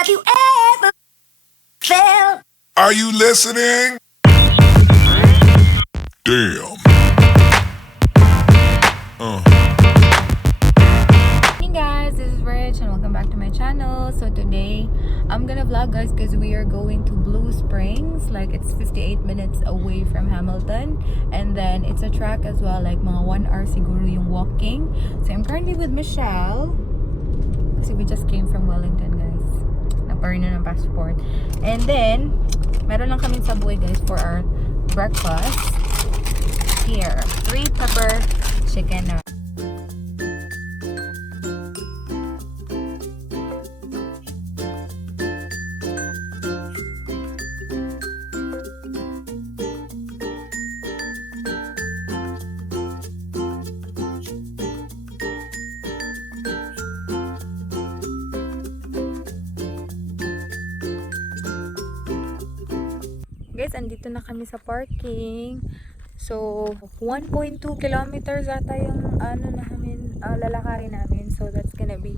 Have you ever felt? Are you listening? Damn. Hey guys, this is Rich and welcome back to my channel. So today I'm gonna vlog guys because we are going to Blue Springs. Like it's 58 minutes away from Hamilton, and then it's a track as well, like mga 1 hour siguro yung walking. So I'm currently with Michelle kasi we just came from Wellington guys. Nagpa-renew ng passport. And then meron lang kaming Subway guys for our breakfast. Here, 3 pepper chicken na. Guys, andito na kami sa parking. So, 1.2 kilometers ata yung lalakarin namin. So, that's gonna be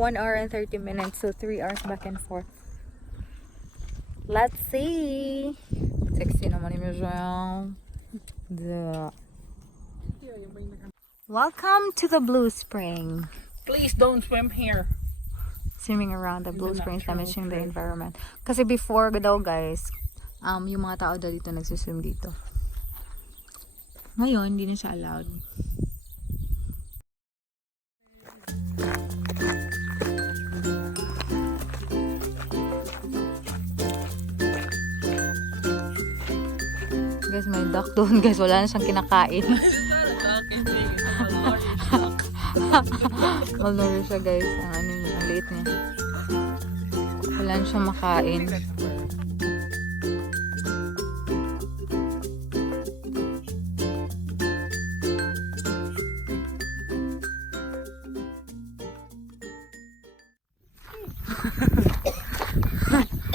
1 hour and 30 minutes. So, 3 hours back and forth. Let's see! Sexy naman ni Michelle. Welcome to the Blue Spring. Please don't swim here. Swimming around the Blue Springs, damaging the environment. Kasi before daw guys, yung mga tao daw dito nagsuswim dito. Ngayon, hindi na siya allowed. Guys, may duck doon guys. Wala na siyang kinakain. Malnourished siya guys. Ang niya, ang liit niya. Wala na siyang makain.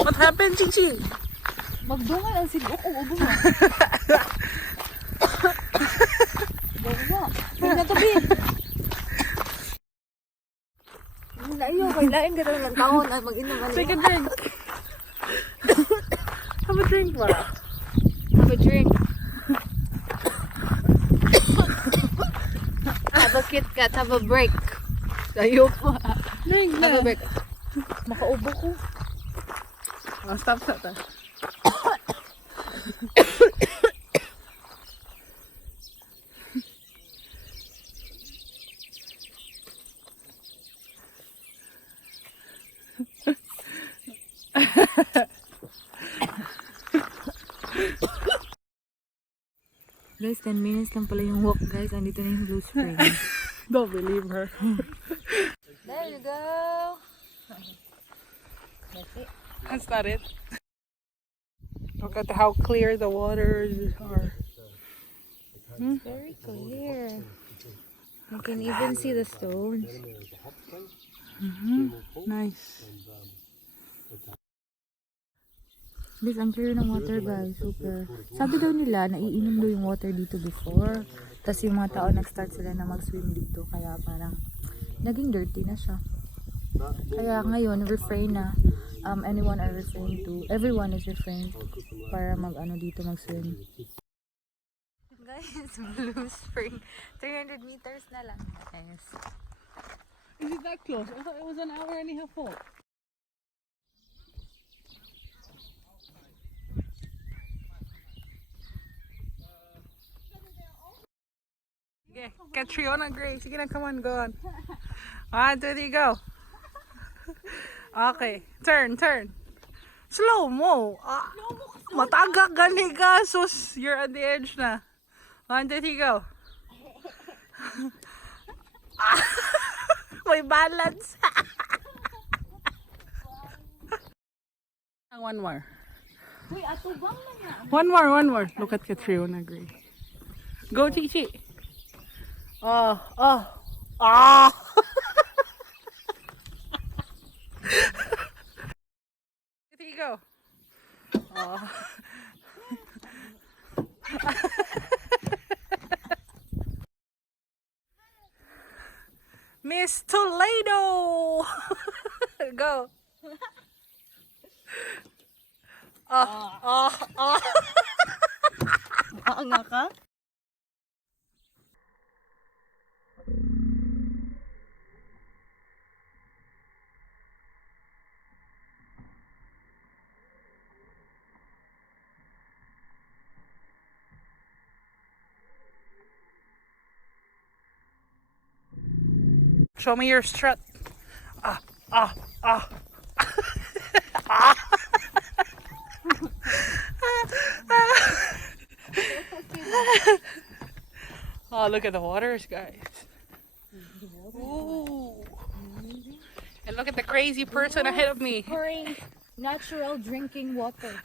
What happened, Chichi? Magdungan ang sigo ko. Ubo mo. Bawa. Pwede na tabi. Ayaw, kailain ka lang ng taon at mag-inom. Take a drink. Have a drink, Mara. Have a drink. Have a Kit Kat. Have a break. Ayaw pa. Drink Have a na. break. Makaubo ko. Oh, stop. Guys, 10 minutes lang pala yung walk guys. Andito na yung Blue Spring. Don't believe her. There you go. That's it. That's not it. Look at how clear the waters are. Very clear. You can even see the stones. Nice. Guys, ang clear ng water guys. Super. Sabi daw nila, naiinom daw yung water dito before. Tapos yung mga tao nag-start sila na mag-swim dito. Kaya parang naging dirty na siya. Kaya ngayon, refrain na. Everyone is refrained para dito mag-swim. Guys, Blue Spring. 300 meters na lang. Guys. Is it that close? I thought it was an hour and a half walk. Okay, Catriona Gray. Sige na, come on, go on. 1, 2, 3, go. Okay, turn. Slow mo. Matagak gani ka. Sus, you're at the edge na. 1, 2, 3, go. May balance. One more. One more. Look at Catriona Gray. Go, Chichi. Ah. Here you go. Oh. Miss Toledo! Go! Nga ka? Show me your strut. Ah. Oh, look at the waters, guys. Ooh. And look at the crazy person ahead of me. Pouring natural drinking water.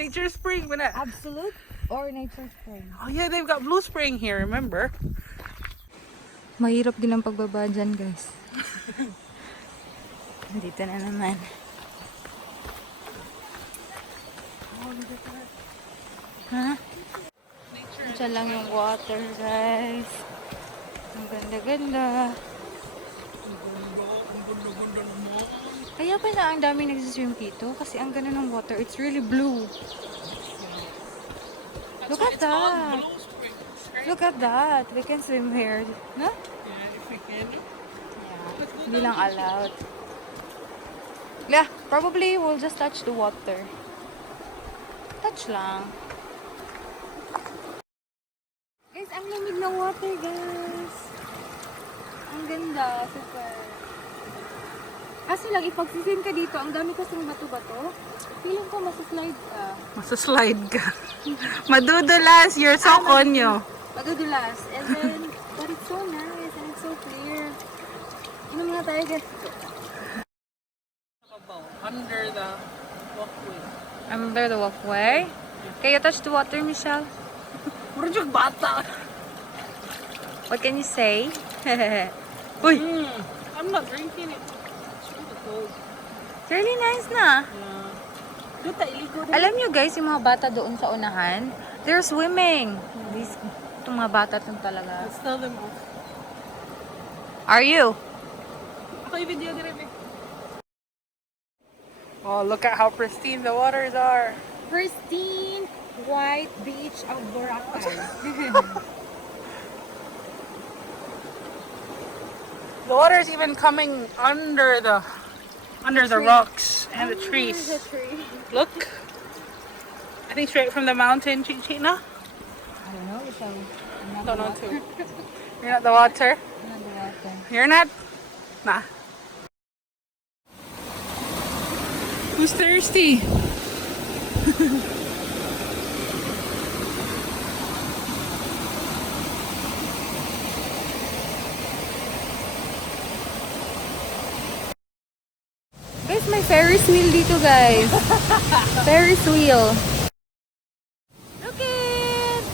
Nature Spring, wala. Absolute or nature spring? Oh yeah, they've got Blue Spring here, remember? Mahirap din ang pagbaba dyan, guys. Dito na naman. Ha? Diyan lang yung water, guys. Ang ganda-ganda. Kaya pala ang daming nagsiswim dito kasi ang ganda ng water. It's really blue. Look at that. Look at that. We can swim here. No? Yeah, if we can. Yeah. Hindi lang allowed. Yeah, probably we'll just touch the water. Touch lang. Guys, ang lamig ng water, guys. Ang ganda. Super. Kasi lang, ipag-swim ka dito, ang dami kasing bato-bato. Feeling ko masuslide ka. Masa-slide ka. Madudulas, you're so konyo. Madudulas. And then, but it's so nice and it's so clear. Inom nga tayo, guys. Under the walkway. Under the walkway? Can you touch the water, Michelle? Puro yung bata. What can you say? Uy! I'm not drinking it. It's really cold. It's really nice na. Yeah. Duta, iligo din. Alam nyo guys, yung mga bata doon sa unahan, they're swimming. Itong mga bata itong talaga. Let's tell them off. Are you? Ako yung video din rin. Oh, look at how pristine the waters are. Pristine white beach of Boracay. The water is even coming under the rocks and the trees. Look. I think straight from the mountain, China. I don't know, Michelle. Don't know too. You're not the water? You're not? Nah. Who's thirsty? Guys, may Ferris wheel dito, guys. Ferris wheel. Look it!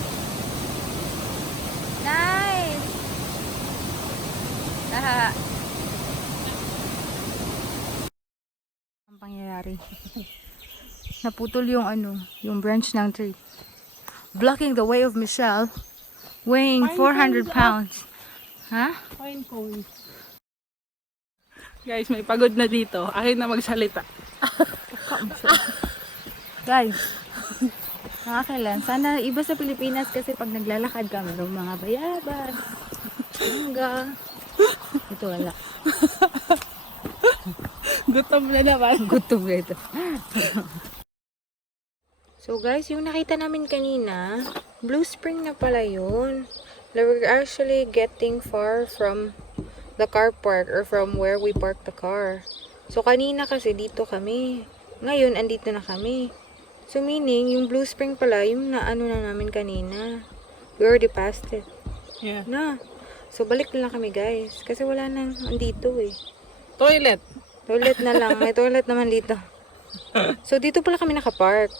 Nice! Ang pangyayari. Naputol yung yung branch ng tree. Blocking the way of Michelle. Weighing 400 pounds. Ha? Pine cone. Guys, may pagod na dito. Akin na magsalita. Guys, nakakailan. Sana iba sa Pilipinas kasi pag naglalakad ka, mayroong mga bayabas, mangga. Ito wala. Gutom na naman. Gutom na ito. So guys, yung nakita namin kanina, Blue Spring na pala yun. We're actually getting far from the car park or from where we park the car. So kanina kasi dito kami. Ngayon, andito na kami. So meaning, yung Blue Spring pala, yung naano na namin kanina. We already passed it. Yeah. Na. So balik na lang kami guys. Kasi wala nang andito eh. Toilet. Toilet na lang. May toilet naman dito. So dito pala kami nakapark.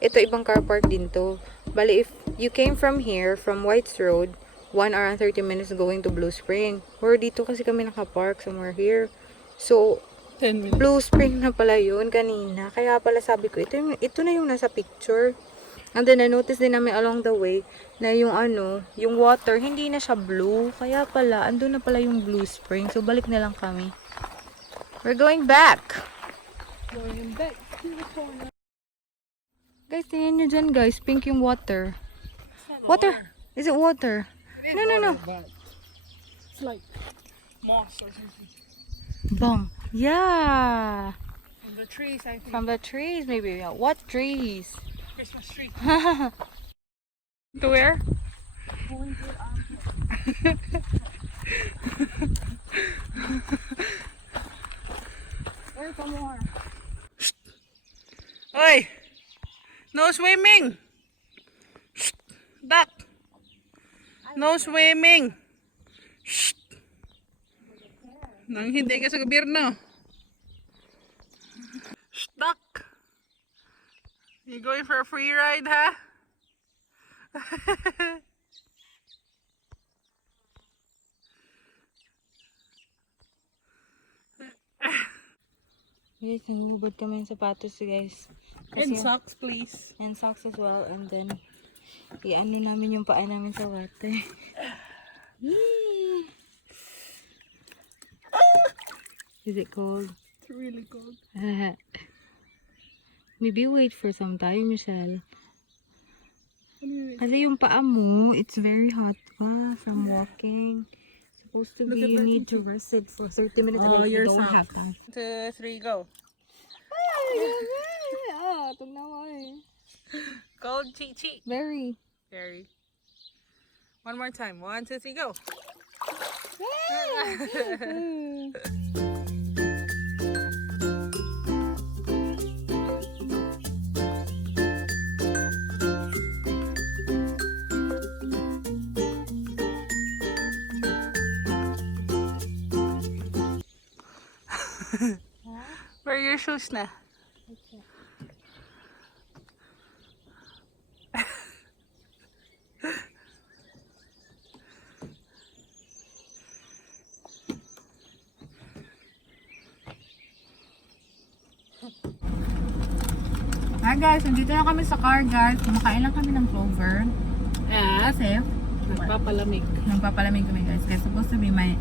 Ito ibang car park din to. Bali, if you came from here, from Whites Road, 1 hour and 30 minutes going to Blue Spring. Or dito kasi kami nakapark somewhere here. So, 10 minutes. Blue Spring na pala yun kanina. Kaya pala sabi ko, ito na yung nasa picture. And then, na-notice din namin along the way na yung yung water, hindi na siya blue. Kaya pala, andun na pala yung Blue Spring. So, balik na lang kami. We're going back. Going back. Guys, tingnan nyo dyan guys. Pink yung water. Water? Is it water? No, no, no. It's like moss or something. Bang. Yeah. From the trees, I think. From the trees maybe. Yeah. What trees? Christmas tree. To where? There's some more. Oi! No swimming! Shh. Duck! No swimming! Shh. Nang hindi ka sa gobyerno. Shh, duck! You going for a free ride, ha? Guys, nangubad kami ng sapatos guys. And socks, please. And socks as well. And then, i-ano namin yung paa namin sa water. Yee! Is it cold? It's really cold. Maybe wait for some time, Michelle. Kasi yung paa mo, it's very hot pa from walking. Supposed to be, you need to rest it for 30 minutes. Oh, but you your don't socks. have time. 1, 2, 3, go. Ah, ito naman. Cold, chi. Very. Very. One more time. 1, 2, 3, go. Where are your shoes na? Hi guys, nandito na kami sa car guys. Kumakain lang kami ng clover. Kasi, nagpapalamig kami guys. Kasi supposed to be may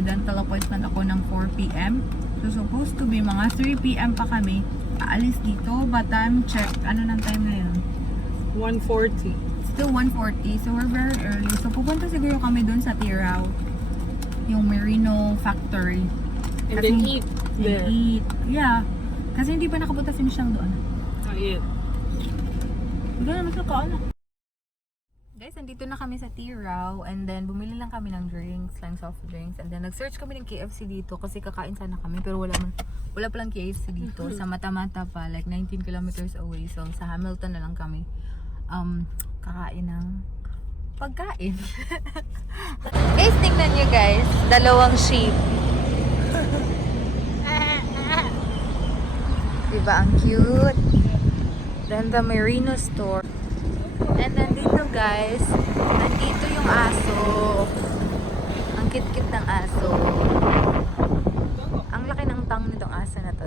dental appointment ako ng 4 p.m. So supposed to be mga 3 p.m. pa kami aalis dito. But time check, ano ng time ngayon? 1:40. Still 1:40. So we're very early. So pupunta siguro kami doon sa Tirao. Yung Merino factory. And then eat there. Eat. Yeah. Kasi hindi pa nakapunta si Michelle doon. Not yet. Hindi naman sa kaano. Guys, andito na kami sa Tirao and then bumili lang kami ng drinks, lang soft drinks, and then nag-search kami ng KFC dito kasi kakain sana kami pero wala palang KFC dito. Sa Mata-Mata pa, like 19 kilometers away. So sa Hamilton na lang kami kakain ng pagkain. Guys, tingnan nyo guys, dalawang sheep. Diba ang cute? Then the Merino store. And then dito guys, nandito yung aso. Ang kit-kit ng aso. Ang laki ng tang nitong aso na to.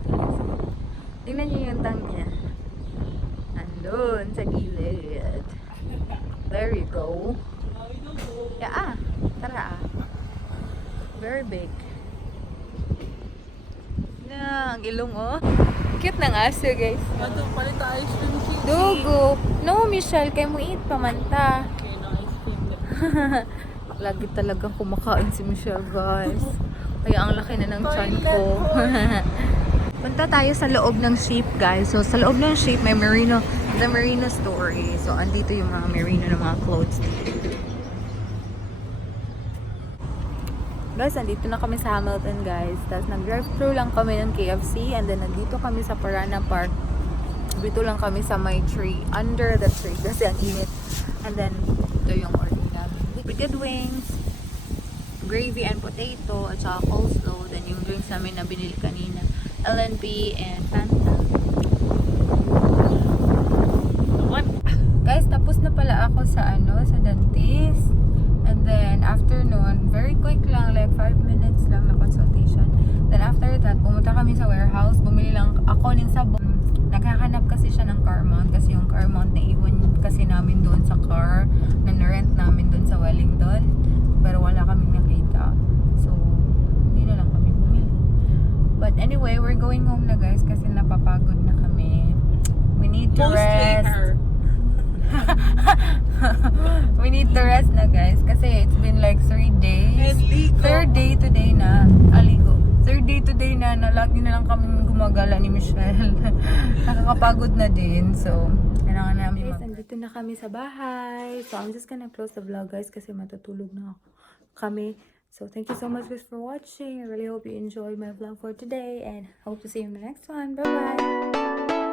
Tingnan niyo yung tang niya. Andun sa gilid. There you go. Yeah, tara. Very big. Ang ilong oh. Cute ng aso guys. Ato, palit tayo ice cream cheese. Dugo. No, Michelle, kay mo eat pamanta. Okay, no ice cream. Lagi talagang kumakain si Michelle, guys. Kaya ang laki na ng tiyan ko. Punta tayo sa loob ng sheep, guys. So, sa loob ng sheep, may the Merino story. So, andito yung mga Merino na mga clothes. Guys, andito na kami sa Hamilton, guys. Tapos, nag-drive-thru lang kami ng KFC. And then, nandito kami sa Parana Park. Dito lang kami sa my tree. Under the tree. Kasi ang init. And then, ito yung order namin. Liquid wings, gravy and potato, at saka coleslaw. Then, yung drinks namin na binili kanina. LNP and Fanta. What? Guys, tapos na pala ako sa sa dentist. And then, after nun, very quick lang, like 5 minutes lang na consultation. Then, after that, pumunta kami sa warehouse. Bumili lang ako ng sabon. Naghahanap kasi siya ng car mount. Kasi yung car mount na iwan kasi namin doon sa car na na-rent namin doon sa Wellington. Pero wala kaming nakita. So, hindi na lang kami bumili. But anyway, we're going home na guys kasi napapagod na kami. the rest na guys. Kasi it's been like 3 days. And ligo. Third day today na. Aligo. Third day today na lagi na lang kami gumagala ni Michelle. Nakakapagod na din. So, kailangan namin andito na kami sa bahay. So, I'm just gonna close the vlog guys kasi matutulog na kami. So, thank you so much guys for watching. I really hope you enjoyed my vlog for today and hope to see you in the next one. Bye-bye!